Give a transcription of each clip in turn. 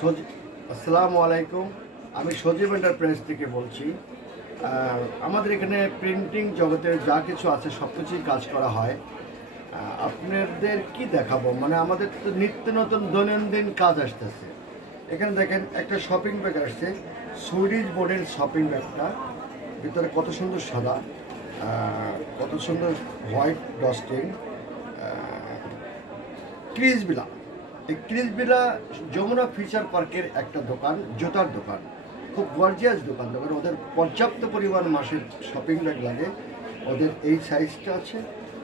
আসসালামু আলাইকুম। আমি সজীব এন্টারপ্রাইজ থেকে বলছি। আমাদের এখানে প্রিন্টিং জগতের যা কিছু আছে সব কিছুই কাজ করা হয়। আপনাদের কি দেখাবো? মানে আমাদের তো নিত্য নতুন দৈনন্দিন কাজ আসতেছে। এখানে দেখেন, একটা শপিং ব্যাগ আসছে। সুইডিশ বোর্ডের শপিং ব্যাগটা ভিতরে কত সুন্দর সাদা কত সুন্দর হোয়াইট ডস্টিং ক্রিসবিলা এই ক্রিসবিলা যমুনা ফিচার পার্কের একটা দোকান, জুতার দোকান। খুব গর্জিয়াস দোকান দোকান ওদের পর্যাপ্ত পরিমাণ মাসের শপিং ব্যাগ লাগে। ওদের এই সাইজটা আছে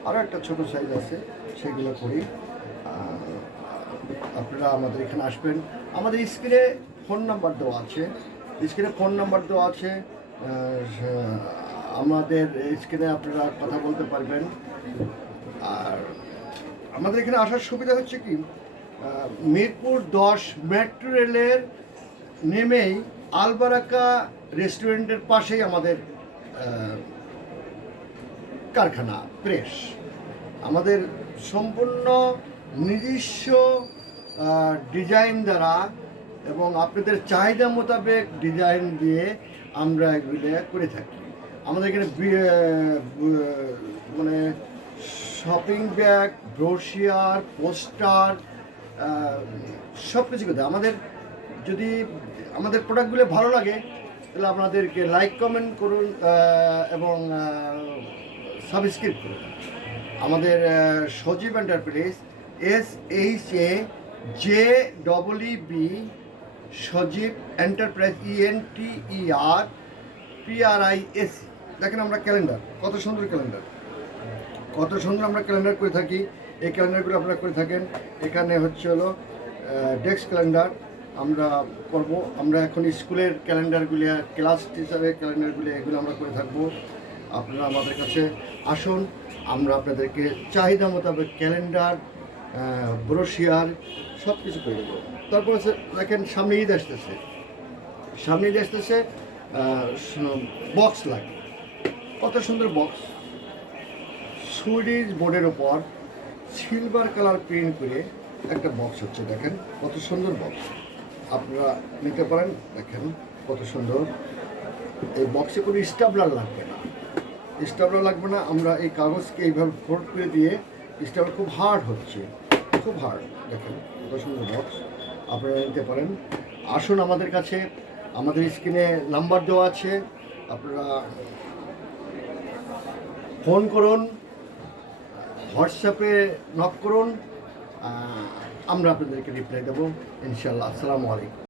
আরও একটা ছোট সাইজ আছে, সেগুলো করি। আপনারা আমাদের এখানে আসবেন। আমাদের স্ক্রিনে ফোন নাম্বার দেওয়া আছে। স্ক্রিনে ফোন নাম্বার দেওয়া আছে। আমাদের স্ক্রিনে আপনারা কথা বলতে পারবেন। আর আমাদের এখানে আসার সুবিধা হচ্ছে কি? মিরপুর দশ মেট্রো রেলের নেমেই আলবারাকা রেস্টুরেন্টের পাশেই আমাদের কারখানা, প্রেস। আমাদের সম্পূর্ণ নিজস্ব ডিজাইন দ্বারা এবং আপনাদের চাহিদা মোতাবেক ডিজাইন দিয়ে আমরা এগুলো করে থাকি। আমাদের এখানে মানে শপিং ব্যাগ, ব্রোশিয়ার, পোস্টার সব কিছু করতে আমাদের যদি আমাদের প্রোডাক্টগুলো ভালো লাগে, তাহলে আপনাদেরকে লাইক কমেন্ট করুন এবং সাবস্ক্রাইব করুন। আমাদের Sajib enterprise S H A J double B Sajib enterprise E N T E R P R I S দেখেন আমরা ক্যালেন্ডার কত সুন্দর ক্যালেন্ডার কত সুন্দর আমরা ক্যালেন্ডার করে থাকি, এই ক্যালেন্ডারগুলো আপনারা করে থাকেন। এখানে হচ্ছে হলো ডেস্ক ক্যালেন্ডার আমরা করব। আমরা এখন স্কুলের ক্যালেন্ডারগুলি ক্লাস টিচারের ক্যালেন্ডারগুলি এগুলো আমরা করে থাকব। আপনারা আমাদের কাছে আসুন, আমরা আপনাদেরকে চাহিদা মোতাবেক ক্যালেন্ডার ব্রোশিয়ার সব কিছু করে দেবো। তারপর দেখেন সামনে ঈদ আসতেছে। সামনে ঈদ আসতেছে বক্স লাগে। কত সুন্দর বক্স সুইডিশ বোর্ডের ওপর সিলভার কালার প্রিন্ট করে একটা বক্স হচ্ছে, দেখেন কত সুন্দর বক্স আপনারা নিতে পারেন, দেখেন কত সুন্দর। এই বক্সে কোনো স্টাবলার লাগবে না। স্টাবলার লাগবে না, আমরা এই কাগজকে এইভাবে ফোল্ড করে দিয়ে স্টাবলার খুব হার্ড হচ্ছে, খুব হার্ড দেখেন কত সুন্দর বক্স আপনারা নিতে পারেন। আসুন আমাদের কাছে, আমাদের স্ক্রিনে নাম্বার দেওয়া আছে, আপনারা ফোন করুন। হোয়াটসঅ্যাপে নক করুন আমরা আপনাদেরকে রিপ্লাই দেবো। ইনশাল্লাহ আসসালামু আলাইকুম।